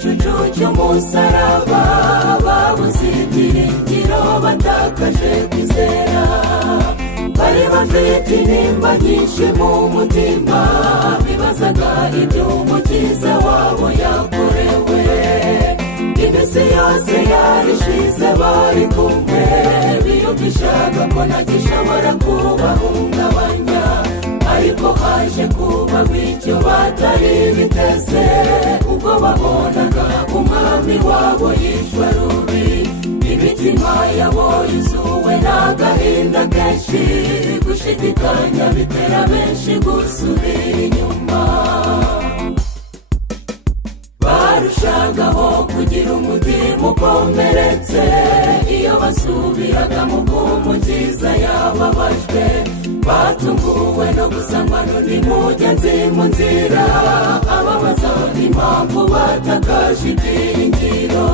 gicucu cy'umusaraba babuze ibyiringiro batakaje kwizera bari bafite intimba nyinshi mu mutima bibazaga iby'umukiza wabo yakorewe iminsi yose yarishize bari kumwe biyumvishaga ko ntagishobora kubahungabanya ariko haje kubaho icyo batari biteze ubwo babonaga umwami wabo yishwe rubi imitima yabo yuzuwe n'agahinda kenshi gushidikanya bitera benshi gusubira inyuma barushagaho kugira umutima ukomeretse iyo basubiraga mu bw'umukiza yababajwe batunguwe no gusangwa n'undi mugenzi mu nzira ababaza impamvu batakaje ibyiringiro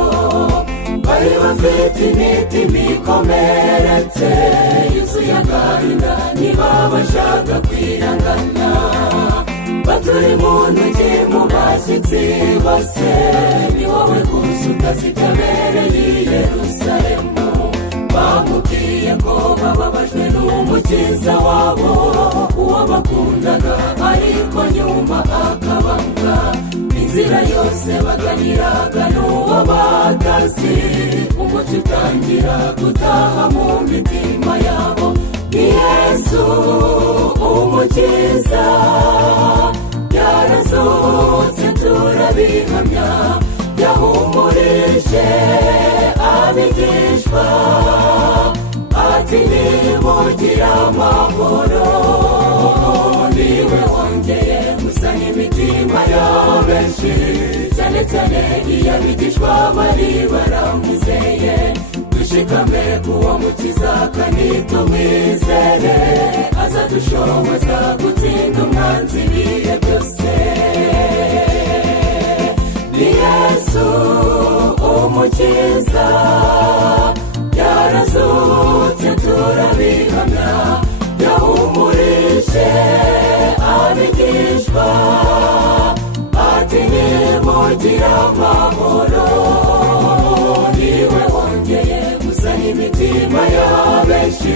bari bafite imitima ikomeretse yuzuye agahinda ntibabashaga kwihangana baturi mu ntoki mu bashyitsi bose ni wowe gusa utazi ibyabereye i Yerusalemu bamubwiye ko bababajwe n'umukiza wabo uwo bakundaga ariko nyuma akabanga inzira yose baganiraga n'uwo batazi umucyo utangira gutaha mu mitima yabo ni Yesu umukiza yarazutse turabihamya yahumurije abigishwa ati nimugire amahoro niwe wongeye gusana imitima ya benshi cyane cyane iyo abigishwa bari baramwizeye dushikame kuwo mukiza kandi tumwizere azadushoboza gutsinda umwanzi ibihe byose ni Yesu umukiza yarazutse turabihamya yahumurije abigishwa ati nimugire amahoro niwe wongeye gusana imitima ya benshi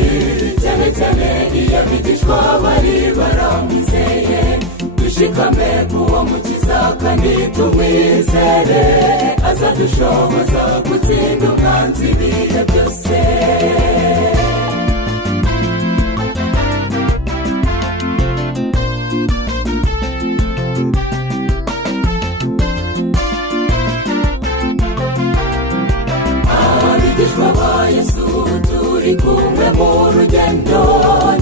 cyane cyane iyo abigishwa bari baramwizeye dushikame kuwo mukiza kandi tumwizere azadushoboza gutsinda umwanzi ibihe byose abigishwa ba Yesu turi kumwe mu rugendo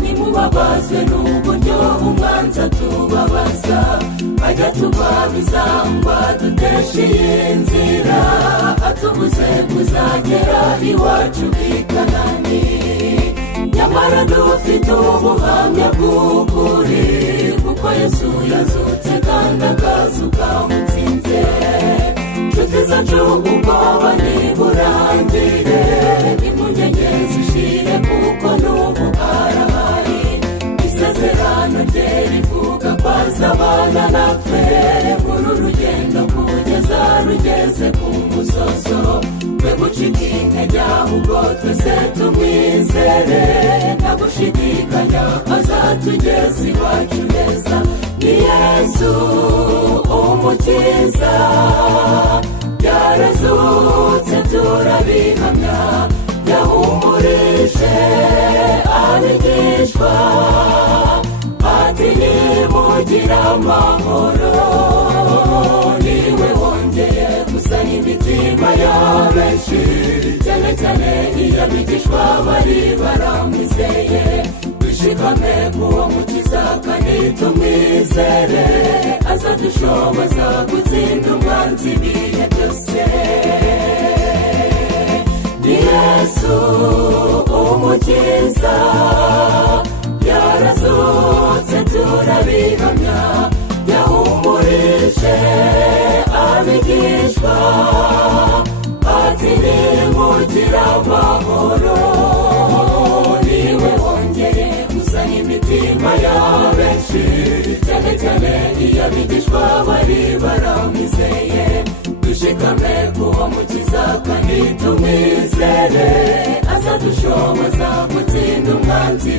nimubabazwe n'uburyo umwanzi atubabaza ajya tubabiza ngo aduteshe inzira atubuze kuzagera iwacu i Kanani nyamara dufite ubuhamya bw'ukuri kuko Yesu yazutse kandi akazuka mutsinze nshuti zacu ubwoba ntiburangire impungenge zishire kuko n'ubu arahari isezerano rye rivuga ko azabana natwe muri rugendo kugeza rugeze ku musozo twe gucika intege ahubwo twese tumwizere nta gushidikanya azatugeza iwacu neza ni Yesu umukiza yarazutse turabihamya yahumurije abigishwa ati nimugire amahoro niwe wongeye gusana imitima ya benshi cyane cyane iyo abigishwa bari baramwizeye dushikame kuwo mukiza kandi tumwizere azadushoboza gutsinda umwanzi ibihe byose ni Yesu umukiza yarazutse turabihamya yahumurije abigishwa ati nimugire amahoro niwe wongeye gusana imitima ya benshi cyane cyane iyo abigishwa bari baramwizeye dushika nitumwizere azadushoboza gutsinda umwanzi.